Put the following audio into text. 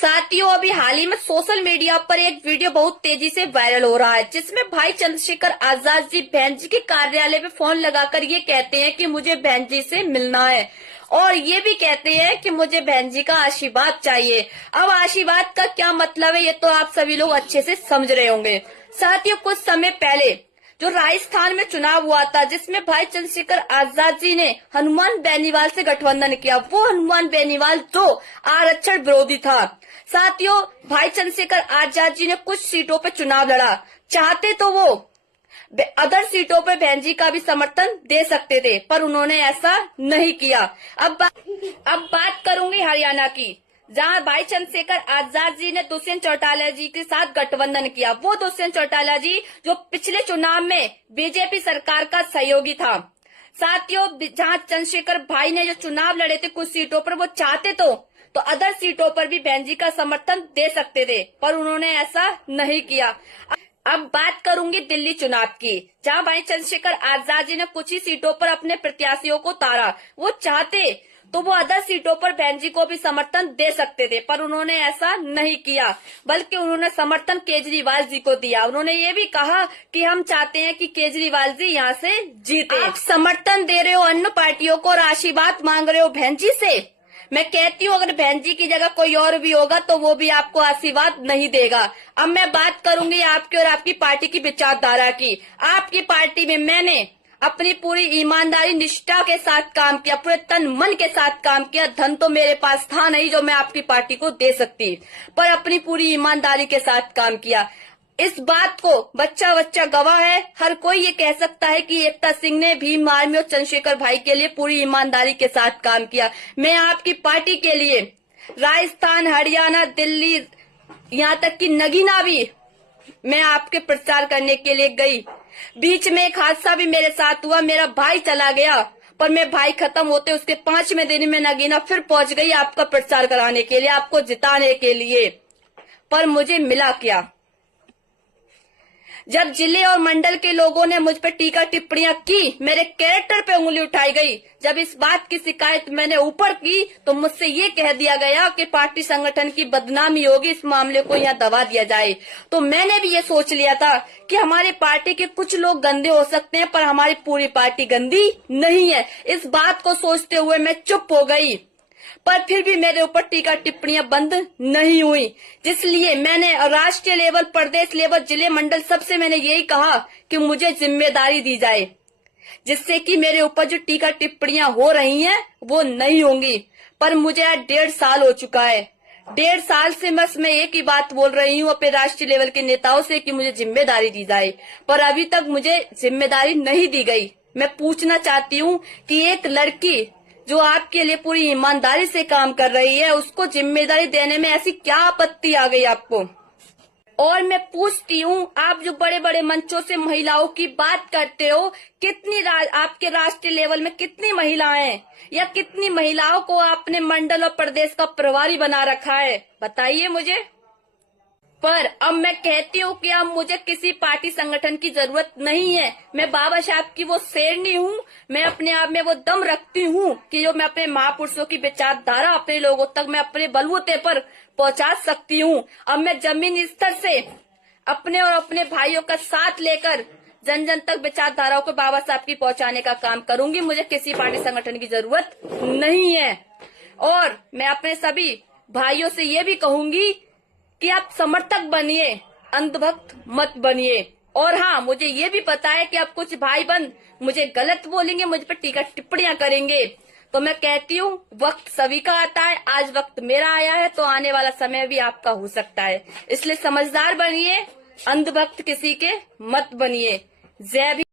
साथियों, अभी हाल ही में सोशल मीडिया पर एक वीडियो बहुत तेजी से वायरल हो रहा है, जिसमें भाई चंद्रशेखर आजाद जी बहन जी के कार्यालय में फोन लगाकर ये कहते हैं कि मुझे बहन जी से मिलना है और ये भी कहते हैं कि मुझे बहन जी का आशीर्वाद चाहिए। अब आशीर्वाद का क्या मतलब है, ये तो आप सभी लोग अच्छे से समझ रहे होंगे। साथियों, कुछ समय पहले जो राजस्थान में चुनाव हुआ था, जिसमें भाई चंद्रशेखर आजाद जी ने हनुमान बेनीवाल से गठबंधन किया, वो हनुमान बेनीवाल जो आरक्षण विरोधी था। साथियों, भाई चंद्रशेखर आजाद जी ने कुछ सीटों पर चुनाव लड़ा, चाहते तो वो अदर सीटों पर बहन जी का भी समर्थन दे सकते थे, पर उन्होंने ऐसा नहीं किया। अब बात करूंगी हरियाणा की, जहां भाई चंद्रशेखर आजाद जी ने दुष्यंत चौटाला जी के साथ गठबंधन किया। वो दुष्यंत चौटाला जी जो पिछले चुनाव में बीजेपी सरकार का सहयोगी था। साथियों, जहां चंद्रशेखर भाई ने जो चुनाव लड़े थे कुछ सीटों पर, वो चाहते तो अदर सीटों पर भी बहन जी का समर्थन दे सकते थे, पर उन्होंने ऐसा नहीं किया। अब बात करूंगी दिल्ली चुनाव की, जहां भाई चंद्रशेखर आजाद जी ने कुछ ही सीटों पर अपने प्रत्याशियों को उतारा। वो चाहते तो वो अदर सीटों पर बहन जी को भी समर्थन दे सकते थे, पर उन्होंने ऐसा नहीं किया, बल्कि उन्होंने समर्थन केजरीवाल जी को दिया। उन्होंने ये भी कहा कि हम चाहते हैं कि केजरीवाल जी यहाँ से जीते। आप समर्थन दे रहे हो अन्य पार्टियों को और आशीर्वाद मांग रहे हो बहन जी से। मैं कहती हूँ, अगर बहन जी की जगह कोई और भी होगा तो वो भी आपको आशीर्वाद नहीं देगा। अब मैं बात करूंगी आपकी और आपकी पार्टी की विचारधारा की। आपकी पार्टी में मैंने अपनी पूरी ईमानदारी निष्ठा के साथ काम किया, पूरे तन मन के साथ काम किया। धन तो मेरे पास था नहीं जो मैं आपकी पार्टी को दे सकती, पर अपनी पूरी ईमानदारी के साथ काम किया। इस बात को बच्चा बच्चा गवाह है। हर कोई ये कह सकता है कि एकता सिंह ने भीम आर्मी और चंद्रशेखर भाई के लिए पूरी ईमानदारी के साथ काम किया। मैं आपकी पार्टी के लिए राजस्थान, हरियाणा, दिल्ली, यहाँ तक कि नगीना भी मैं आपके प्रचार करने के लिए गई। बीच में एक हादसा भी मेरे साथ हुआ, मेरा भाई चला गया, पर मैं भाई खत्म होते उसके 5वें दिन में नगीना फिर पहुंच गई आपका प्रचार कराने के लिए, आपको जिताने के लिए। पर मुझे मिला क्या? जब जिले और मंडल के लोगों ने मुझ पर टीका टिप्पणियां की, मेरे कैरेक्टर पे उंगली उठाई गई। जब इस बात की शिकायत मैंने ऊपर की तो मुझसे ये कह दिया गया कि पार्टी संगठन की बदनामी होगी, इस मामले को यहाँ दबा दिया जाए। तो मैंने भी ये सोच लिया था कि हमारी पार्टी के कुछ लोग गंदे हो सकते हैं, पर हमारी पूरी पार्टी गंदी नहीं है। इस बात को सोचते हुए मैं चुप हो गई, पर फिर भी मेरे ऊपर टीका टिप्पणियां बंद नहीं हुई। जिसलिए मैंने राष्ट्रीय लेवल, प्रदेश लेवल, जिले, मंडल सबसे मैंने यही कहा कि मुझे जिम्मेदारी दी जाए, जिससे कि मेरे ऊपर जो टीका टिप्पणियां हो रही हैं वो नहीं होंगी। पर मुझे आज 1.5 साल हो चुका है। 1.5 साल से बस मैं एक ही बात बोल रही हूँ अपने राष्ट्रीय लेवल के नेताओं से कि मुझे जिम्मेदारी दी जाए, पर अभी तक मुझे जिम्मेदारी नहीं दी गई। मैं पूछना चाहती हूँ कि एक लड़की जो आपके लिए पूरी ईमानदारी से काम कर रही है, उसको जिम्मेदारी देने में ऐसी क्या आपत्ति आ गई आपको? और मैं पूछती हूँ, आप जो बड़े बड़े मंचों से महिलाओं की बात करते हो, कितनी आपके राष्ट्रीय लेवल में कितनी महिलाएं हैं, या कितनी महिलाओं को आपने मंडल और प्रदेश का प्रभारी बना रखा है? बताइए मुझे। पर अब मैं कहती हूँ कि अब मुझे किसी पार्टी संगठन की जरूरत नहीं है। मैं बाबा साहब की वो शेरनी हूँ। मैं अपने आप में वो दम रखती हूँ कि जो मैं अपने महापुरुषों की विचारधारा अपने लोगों तक मैं अपने बलबूते पर पहुँचा सकती हूँ। अब मैं जमीन स्तर से अपने और अपने भाइयों का साथ लेकर जन जन तक विचारधाराओं को बाबा साहब की पहुँचाने का काम करूंगी। मुझे किसी पार्टी संगठन की जरूरत नहीं है। और मैं अपने सभी भाइयों से ये भी कहूंगी कि आप समर्थक बनिए, अंधभक्त मत बनिए। और हाँ, मुझे ये भी पता है कि आप कुछ भाई बंद मुझे गलत बोलेंगे, मुझ पर टीका टिप्पणियां करेंगे, तो मैं कहती हूँ वक्त सभी का आता है। आज वक्त मेरा आया है तो आने वाला समय भी आपका हो सकता है। इसलिए समझदार बनिए, अंधभक्त किसी के मत बनिए। जय भी।